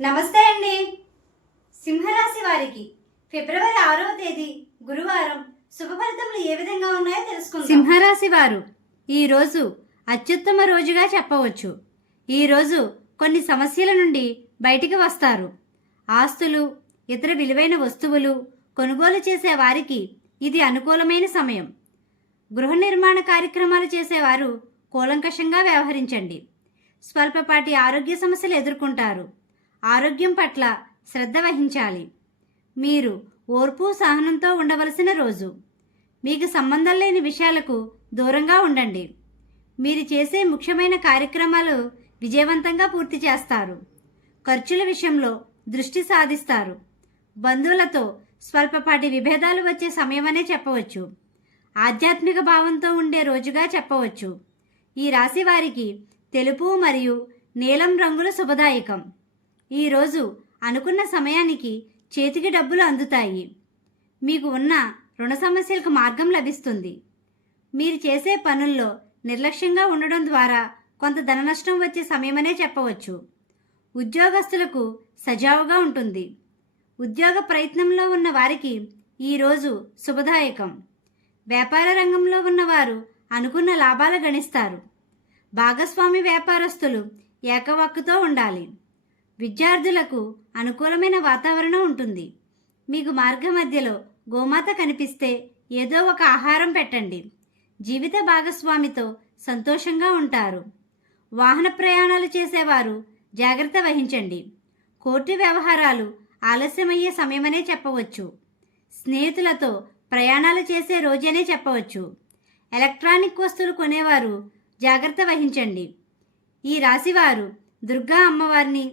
నమస్తే అండి. సింహరాశి వారికి ఫిబ్రవరి ఆరవ తేదీ గురువారం శుభ ఫలితములు ఏ విధంగా ఉన్నాయో తెలుసుకుందాం. సింహరాశి వారు ఈరోజు అత్యుత్తమ రోజుగా చెప్పవచ్చు. ఈరోజు కొన్ని సమస్యల నుండి బయటికి వస్తారు. ఆస్తులు ఇతర విలువైన వస్తువులు కొనుగోలు చేసే వారికి ఇది అనుకూలమైన సమయం. గృహ నిర్మాణ కార్యక్రమాలు చేసేవారు కూలంకషంగా వ్యవహరించండి. స్వల్పపాటి ఆరోగ్య సమస్యలు ఎదుర్కొంటారు. ఆరోగ్యం పట్ల శ్రద్ధ వహించాలి. మీరు ఓర్పు సహనంతో ఉండవలసిన రోజు. మీకు సంబంధం లేని విషయాలకు దూరంగా ఉండండి. మీరు చేసే ముఖ్యమైన కార్యక్రమాలు విజయవంతంగా పూర్తి చేస్తారు. ఖర్చుల విషయంలో దృష్టి సాధిస్తారు. బంధువులతో స్వల్పపాటి విభేదాలు వచ్చే సమయమనే చెప్పవచ్చు. ఆధ్యాత్మిక భావంతో ఉండే రోజుగా చెప్పవచ్చు. ఈ రాశి వారికి తెలుపు మరియు నీలం రంగులు శుభదాయకం. ఈరోజు అనుకున్న సమయానికి చేతికి డబ్బులు అందుతాయి. మీకు ఉన్న రుణ సమస్యలకు మార్గం లభిస్తుంది. మీరు చేసే పనుల్లో నిర్లక్ష్యంగా ఉండడం ద్వారా కొంత ధన నష్టం వచ్చే సమయమనే చెప్పవచ్చు. ఉద్యోగస్తులకు సజావుగా ఉంటుంది. ఉద్యోగ ప్రయత్నంలో ఉన్న వారికి ఈరోజు శుభదాయకం. వ్యాపార రంగంలో ఉన్నవారు అనుకున్న లాభాలు గణిస్తారు. భాగస్వామి వ్యాపారస్తులు ఏకవక్కుతో ఉండాలి. విద్యార్థులకు అనుకూలమైన వాతావరణం ఉంటుంది. మీకు మార్గ మధ్యలో గోమాత కనిపిస్తే ఏదో ఒక ఆహారం పెట్టండి. జీవిత భాగస్వామితో సంతోషంగా ఉంటారు. వాహన ప్రయాణాలు చేసేవారు జాగ్రత్త వహించండి. కోర్టు వ్యవహారాలు ఆలస్యమయ్యే సమయమనే చెప్పవచ్చు. స్నేహితులతో ప్రయాణాలు చేసే రోజనే చెప్పవచ్చు. ఎలక్ట్రానిక్ వస్తువులు కొనేవారు జాగ్రత్త వహించండి. ఈ రాశివారు దుర్గా అమ్మవారిని